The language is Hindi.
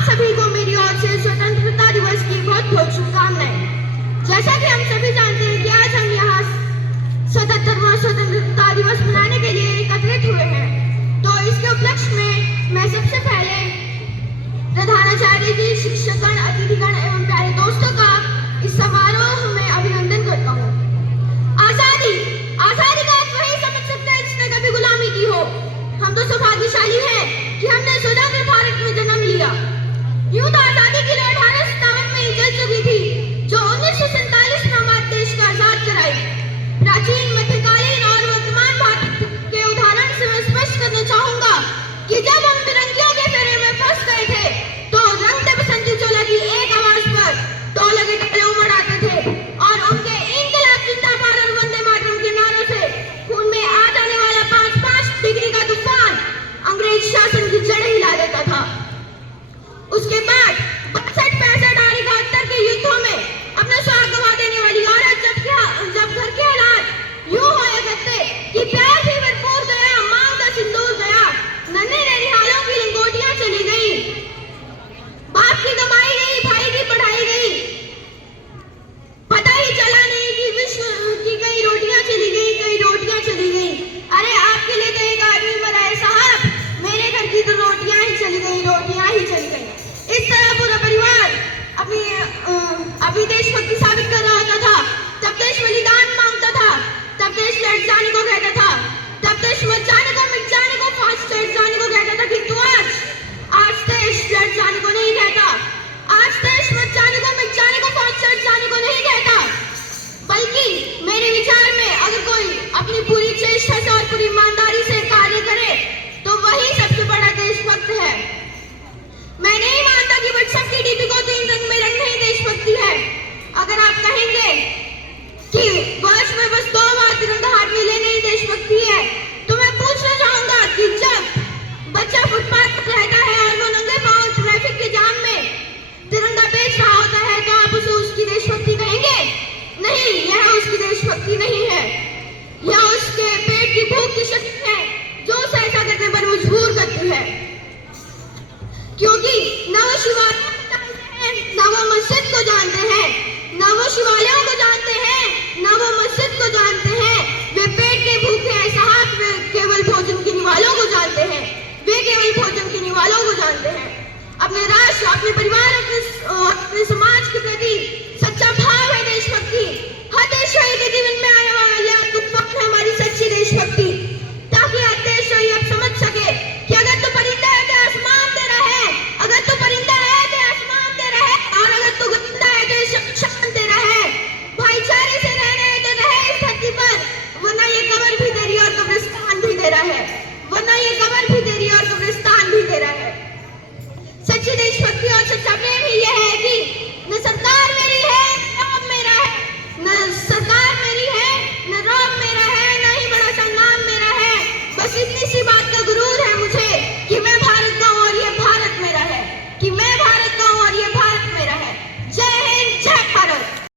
सभी को मेरी ओर से स्वतंत्रता दिवस की बहुत बहुत शुभकामनाएं। जैसा कि हम सभी जानते हैं कि आज हम यहाँ 77वां स्वतंत्रता दिवस मनाने के लिए एकत्रित हुए हैं, तो इसके उपलक्ष्य में मैं सबसे पहले प्रधानाचार्य जी, शिक्षकगण, अतिथिगण एवं प्यारे दोस्तों का इस समारोह में अभिनंदन करता हूँ। आजादी आजादी का आप वही समझ सकते हैं जिसने कभी गुलामी की हो। हम तो सौभाग्यशाली हैं कि हमने स्वतंत्र भारत में जन्म लिया। यूं तो आजादी की लड़ाई 1857 में ही जल चुकी थी, जो 1947 में हमारे देश को आजाद कराई। प्राचीन, मध्यकालीन और वर्तमान भारत के उदाहरण से मैं स्पष्ट करना चाहूंगा कि जब हम फिरंगियों के फेरे में फंस गए थे, तो रंग दे बसंती चोला की एक आवाज पर दो लगे टकले उमड़ आते थे और उनके इंकलाब जिंदाबाद और वंदे मातरम के नारों से खून में आ जाने वाला 5-5 डिग्री का तूफान अंग्रेज शासन की जड़ हिला देता था। उसके बाद 62-65 और 71 के युद्धों में अपना स्वाग गंवा देने वाली औरत जब घर के हालात यूं होया करते कि प्यार भी भरपूर गया, मांग का सिंदूर गया, नन्हे ननिहालों की लिंगोटियां चली गई, बाप की कमाई गई, भाई की पढ़ाई गई, पता ही चला नहीं कि विश्व की कई रोटियां चली गई, कई रोटियां चली गई। अरे आपके लिए तो एक आदमी मरा है साहब, मेरे घर की तो रोटियां ही चली गई, रोटियां ही चली गई। इस तरह पूरा परिवार अपनी देशभक्ति साबित कर रहा होता था। तब देश बलिदान मांगता था, तब देश लड़ जाने को कहता था, तब देश मर जाने को, मिट जाने को, फांस चढ़ जाने को कहता था। किंतु आज देश लड़ जाने को नहीं कहता, आज देश मर जाने को, मिट जाने को, फांस चढ़ जाने को नहीं कहता, बल्कि मेरे विचार में अगर कोई अपनी पूरी चेष्टा से और पूरी ईमानदारी से कार्य करे तो वही सबसे बड़ा देशभक्त है। मैं नहीं मानता कि व्हाट्सएप की डीपी को 3 रंग में रंगना ही देशभक्ति है। अगर आप कहेंगे कि वर्ष में बस 2 बार तिरंगा हाथ में लेना ही देशभक्ति है, तो मैं पूछना चाहूंगा कि जब बच्चा फुटपाथ पर रहता है और वो नंगे पांव ट्रैफिक के जाम में तिरंगा बेच रहा होता है, तो आप उसे उसकी देशभक्ति कहेंगे? नहीं, यह उसकी देशभक्ति नहीं है, यह उसके पेट की भूख की शक्ति है जो उसे ऐसा करने पर मजबूर करती है। क्योंकि न वो शिवालयों को जानते हैं, न वो मस्जिद को जानते हैं, न वो शिवालयों को जानते हैं, न वो मस्जिद को जानते हैं। वे पेट के भूखे हैं साहब, वे केवल भोजन के निवालों को जानते हैं, वे केवल भोजन के निवालों को जानते हैं। अपने राष्ट्र, अपने परिवार